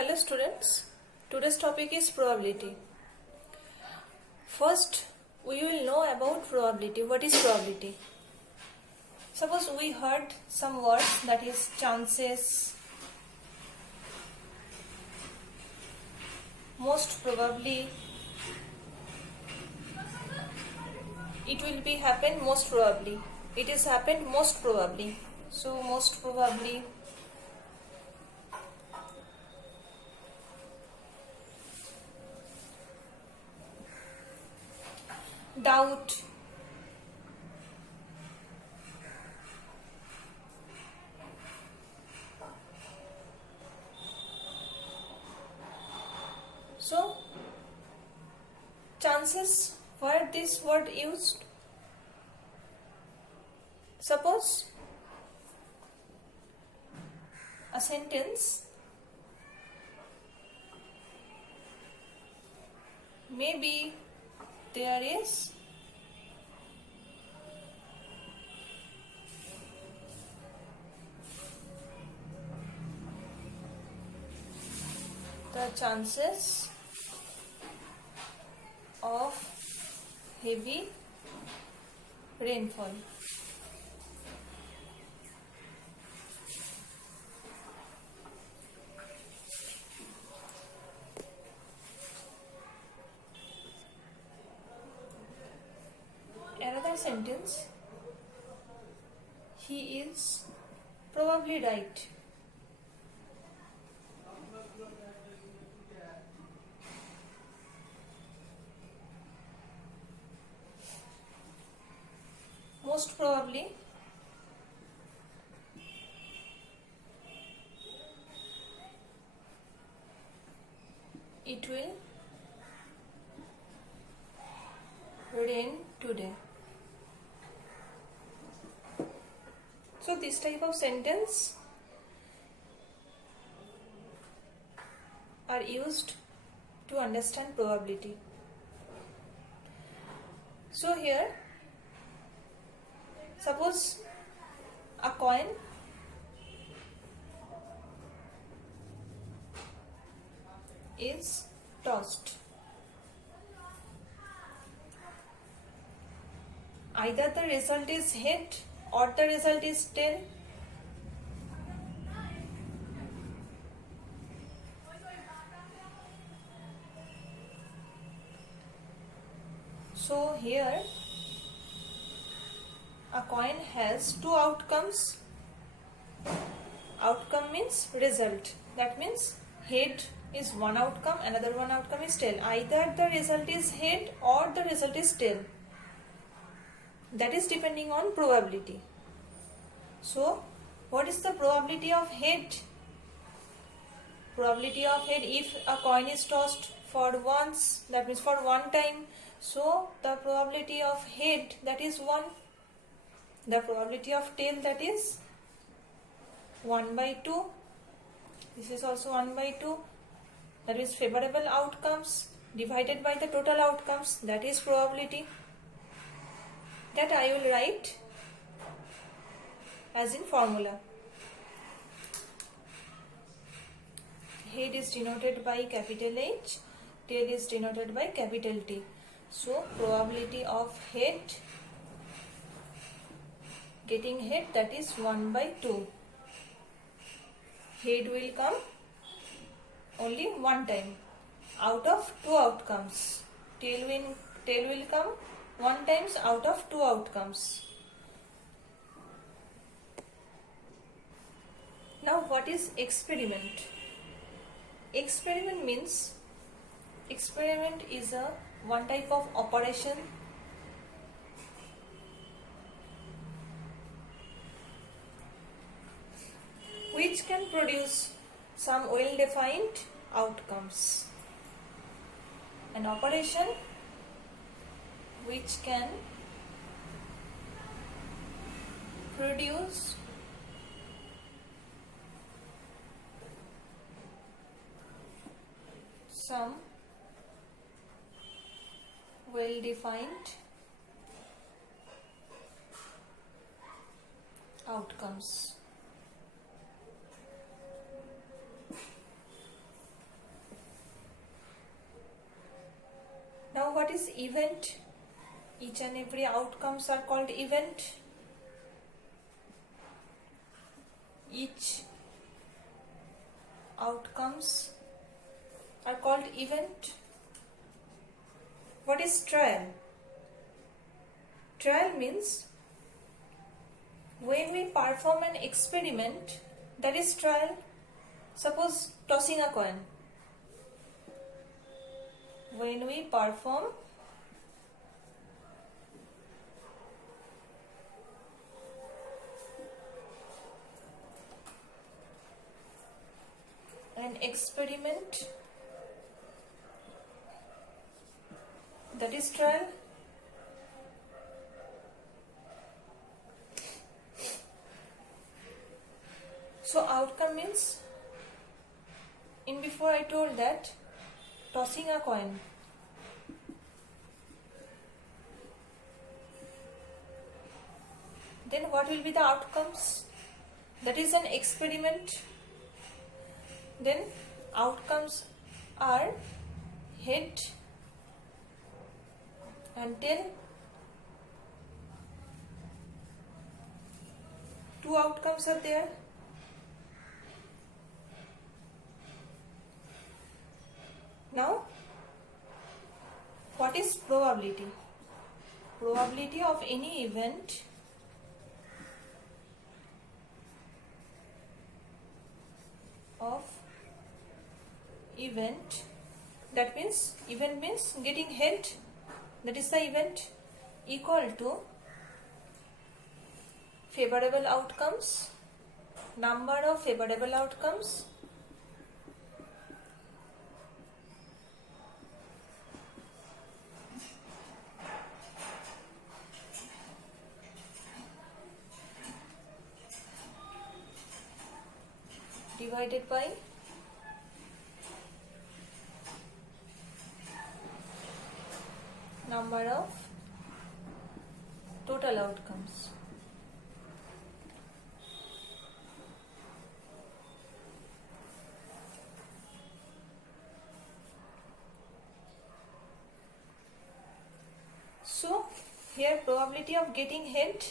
Hello students, today's topic is probability. First, we will know about probability. What is probability? Suppose we heard some words, that is chances, most probably, it will be happen most probably, it is happened most probably, so most probably, doubt, so chances, where this word used? Suppose a sentence maybe there is the chances of heavy rainfall. Another sentence, he is probably right. Most probably, it will rain today. So this type of sentence are used to understand probability. So here, suppose a coin is tossed. Either the result is head or the result is tail. So here a coin has two outcomes. Outcome means result. That means head is one outcome, another one outcome is tail. Either the result is head or the result is tail. That is depending on probability. So, what is the probability of head? Probability of head, if a coin is tossed for once, that means for one time. So, the probability of head, that is 1. The probability of tail, that is 1 by 2. This is also 1 by 2. That is favorable outcomes divided by the total outcomes, that is probability. That I will write as in formula. Head is denoted by capital H, tail is denoted by capital T. So probability of head, getting head, that is 1 by 2. Head will come only one time out of two outcomes. Tail will come one times out of two outcomes. Now what is experiment? Experiment means, experiment is a one type of operation which can produce some well-defined outcomes. An operation which can produce some well-defined outcomes. what is event? Each and every outcomes are called event. Each outcomes are called event. What is trial? Trial means when we perform an experiment, that is trial. Suppose tossing a coin. When we perform an experiment, that is trial. So outcome means, in before I told that tossing a coin. Then what will be the outcomes? That is an experiment. Then outcomes are head and tail. Two outcomes are there. Now, what is probability? Probability of any event that means event means getting head, that is the event, equal to favorable outcomes, number of favorable outcomes divided by number of total outcomes. So here probability of getting head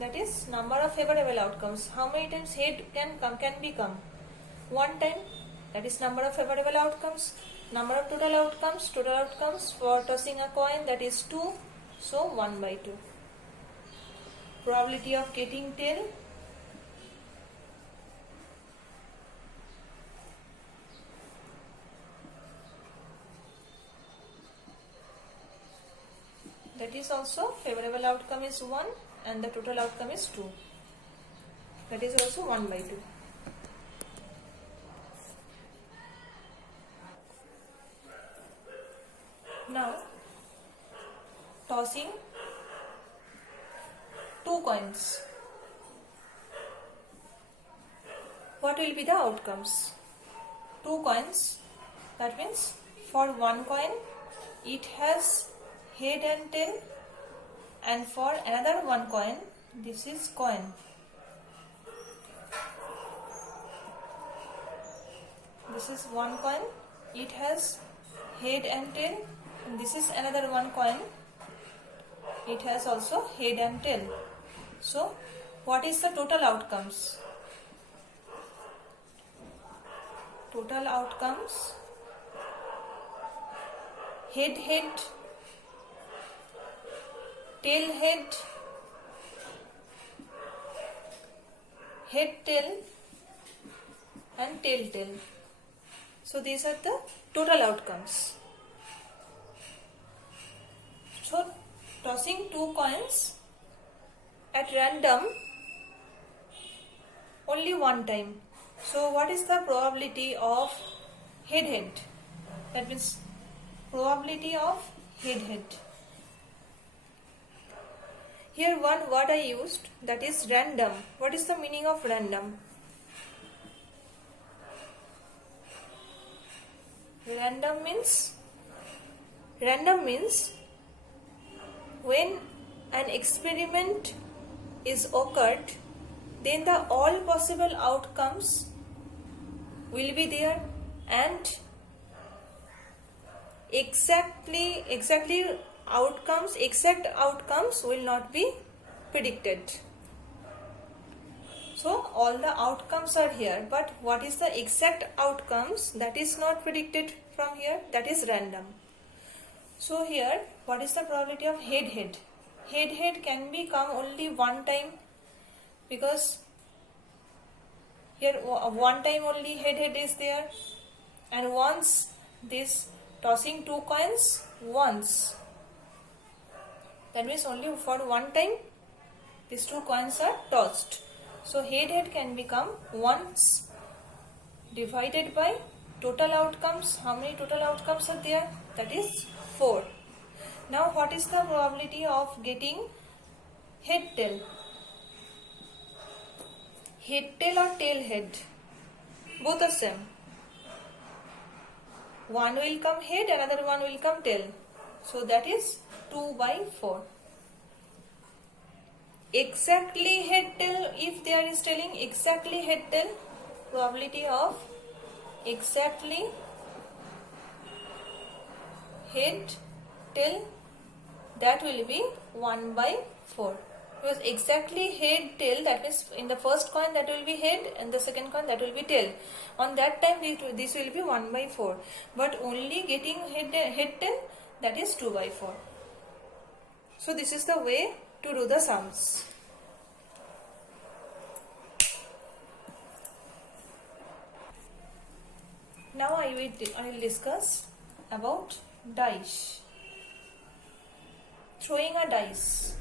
that is number of favorable outcomes. How many times head can become? One time, that is number of favorable outcomes. Number of total outcomes for tossing a coin, that is 2, so 1 by 2. Probability of getting tail, that is also favorable outcome is 1 and the total outcome is 2. That is also 1 by 2. Now, tossing 2 coins. What will be the outcomes? 2 coins, that means for 1 coin it has head and tail, and for another 1 coin, this is coin. This is 1 coin, it has head and tail, and this is another 1 coin, it has also head and tail. So, what is the total outcomes? Total outcomes, head, tail, head, tail, and tail. So these are the total outcomes. So tossing 2 coins at random only 1 time. So what is the probability of head? That means probability of head. Here one word I used, that is random. What is the meaning of random? Random means when an experiment is occurred, then the all possible outcomes will be there, and exact outcomes will not be predicted. So all the outcomes are here, but what is the exact outcomes, that is not predicted from here, that is random. So here, what is the probability of head-head? Head-head can become only one time, because here one time only head-head is there, and once this tossing two coins once, that means only for one time these two coins are tossed. So head-head can become once divided by total outcomes. How many total outcomes are there? That is 4. Now what is the probability of getting head-tail? Head-tail or tail-head? Both are same. One will come head, another one will come tail. So that is 2 by 4. Exactly head-tail, if there is telling exactly head-tail, probability of exactly head-tail, that will be 1 by 4. Because exactly head-tail, that means in the first coin that will be head, and the second coin that will be tail. On that time this will be 1 by 4. But only getting head-tail, that is 2 by 4. So this is the way to do the sums. Now I will discuss about dice. Throwing a dice.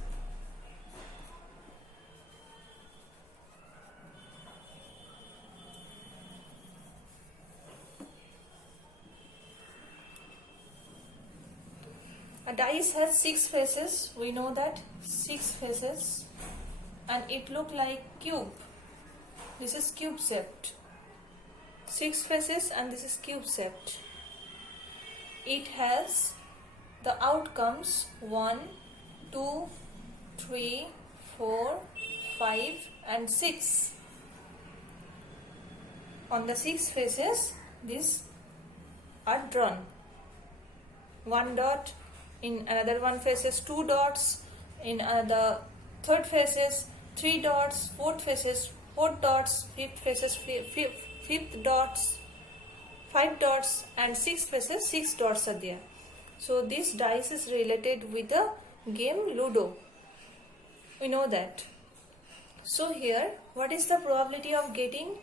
A dice has 6 faces, we know that, 6 faces, and it look like cube. This is cube shaped. 6 faces and this is cube shaped. It has the outcomes 1, 2, 3, 4, 5 and 6. On the 6 faces, these are drawn. 1 dot, in another one faces 2 dots, in the third faces 3 dots, fourth faces 4 dots, fifth faces fifth dots, 5 dots, and sixth faces 6 dots are there. So this dice is related with the game Ludo. We know that. So here, what is the probability of getting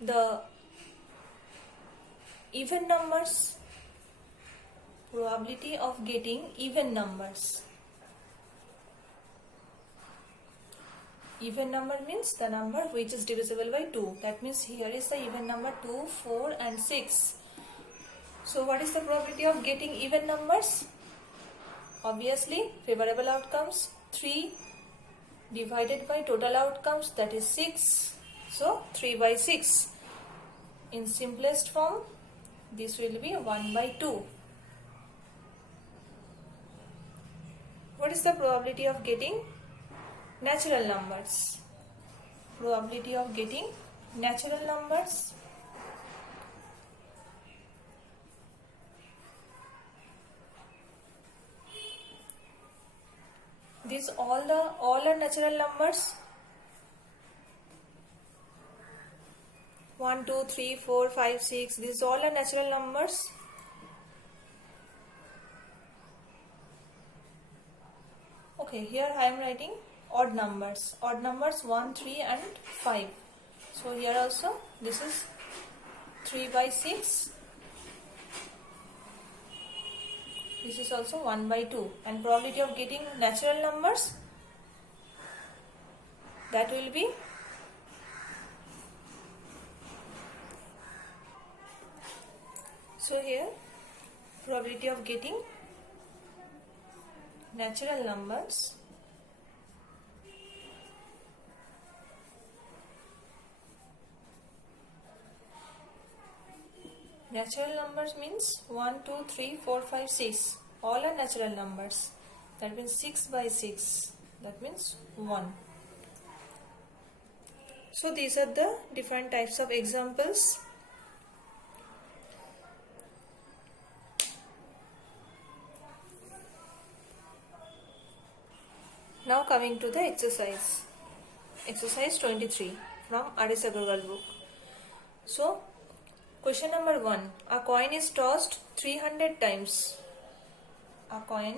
the even numbers? Probability of getting even numbers. Even number means the number which is divisible by 2. That means here is the even number 2, 4 and 6. So what is the probability of getting even numbers? Obviously, favorable outcomes 3 divided by total outcomes, that is 6. So 3 by 6. In simplest form, this will be 1 by 2. What is the probability of getting natural numbers? Probability of getting natural numbers. These all are natural numbers. 1, 2, 3, 4, 5, 6. These all are natural numbers. Okay, here I am writing odd numbers. Odd numbers 1, 3 and 5. So here also this is 3 by 6. This is also 1 by 2. And probability of getting natural numbers, that will be so here probability of getting natural numbers, natural numbers means 1, 2, 3, 4, 5, 6. All are natural numbers. That means 6 by 6. that means 1. So these are the different types of examples. Now coming to the exercise. Exercise 23 from R.S.Aggarwal book. So question number 1. A coin is tossed 300 times. A coin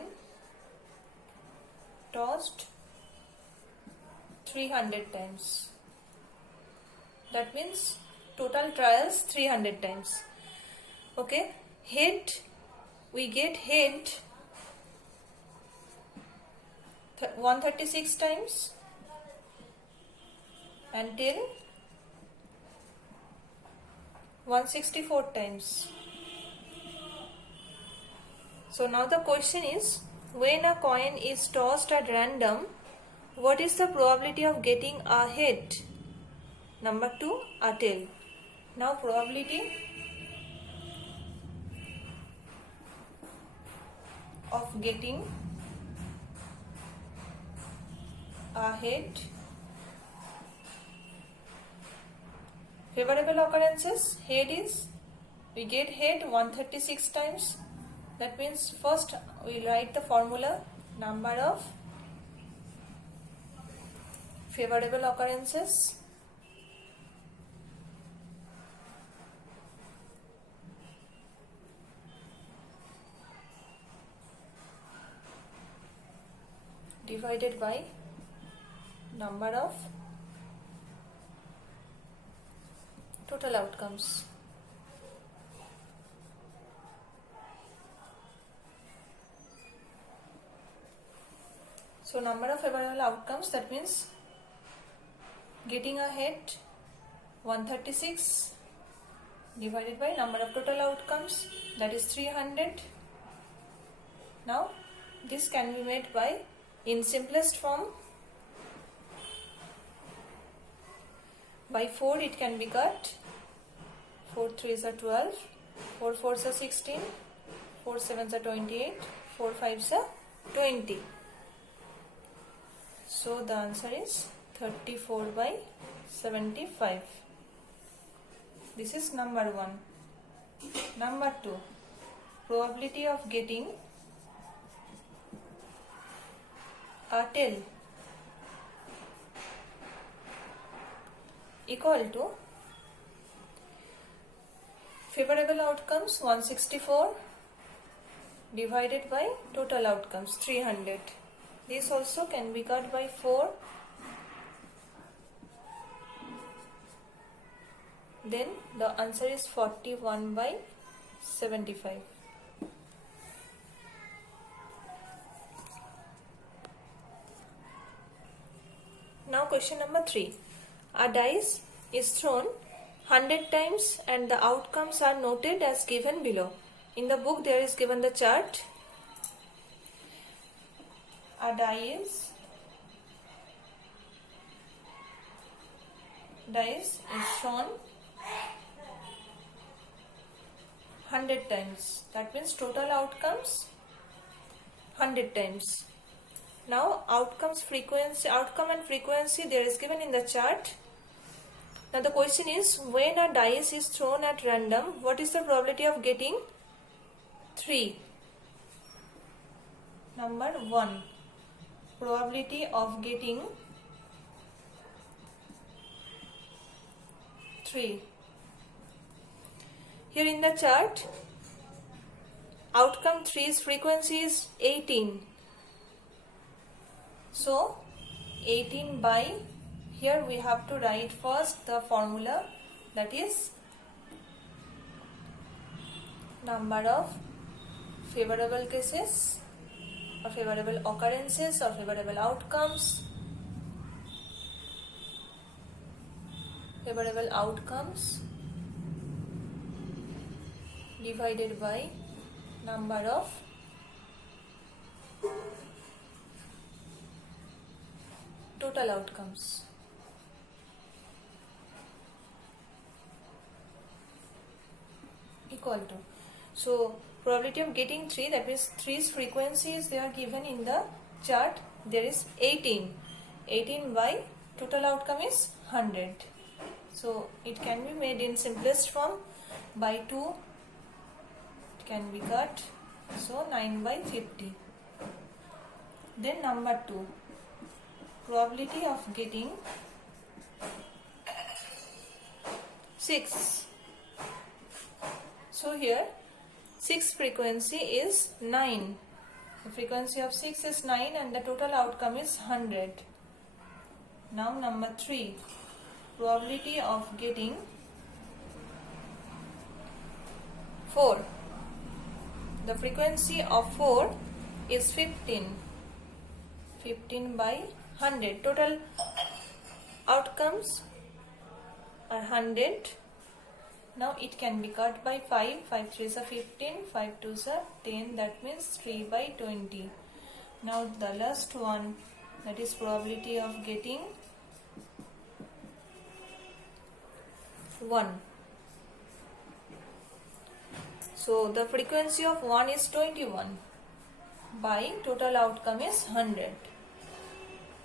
tossed 300 times. That means total trials 300 times. Okay. Head, we get head 136 times and tail 164 times. So now the question is, when a coin is tossed at random, what is the probability of getting a head? Number 2, a tail. Now probability of getting a head. Favorable occurrences, head is, we get head 136 times. That means first we write the formula, number of favorable occurrences divided by number of total outcomes. So number of favorable outcomes, that means getting a head 136 divided by number of total outcomes, that is 300. Now this can be made by, in simplest form, by 4 it can be cut. 4 3s are 12, 4 4s are 16, 4 7s are 28, 4 5s are 20. So the answer is 34 by 75. This is number 1. Number 2, probability of getting a tail equal to favorable outcomes 164 divided by total outcomes 300. This also can be cut by 4. Then the answer is 41 by 75. Now question number 3. A dice is thrown 100 times and the outcomes are noted as given below. In the book there is given the chart. A dice is thrown 100 times. That means total outcomes 100 times. Now outcome and frequency there is given in the chart. Now the question is, when a dice is thrown at random, what is the probability of getting 3? Number 1, probability of getting 3. Here in the chart, outcome 3's frequency is 18. So 18 by, here we have to write first the formula, that is number of favorable cases or favorable occurrences or favorable outcomes. Favorable outcomes divided by number of total outcomes. Equal to. So probability of getting 3, that means 3's frequencies they are given in the chart. there is 18. 18 by total outcome is 100. So it can be made in simplest form. By 2 it can be cut. So 9 by 50. Then number 2. Probability of getting 6. So here 6 frequency is 9. The frequency of 6 is 9 and the total outcome is 100. Now number 3. Probability of getting 4. The frequency of 4 is 15. 15 by 100. Total outcomes are 100. Now it can be cut by 5. 5 3s are 15. 5 2s are 10. That means 3 by 20. Now the last one, that is probability of getting 1. So the frequency of 1 is 21 by total outcome is 100.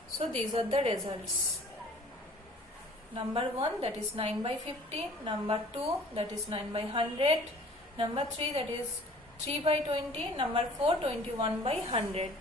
So these are the results. Number 1, that is 9 by 50. Number 2, that is 9 by 100. Number 3, that is 3 by 20. Number 4, 21 by 100.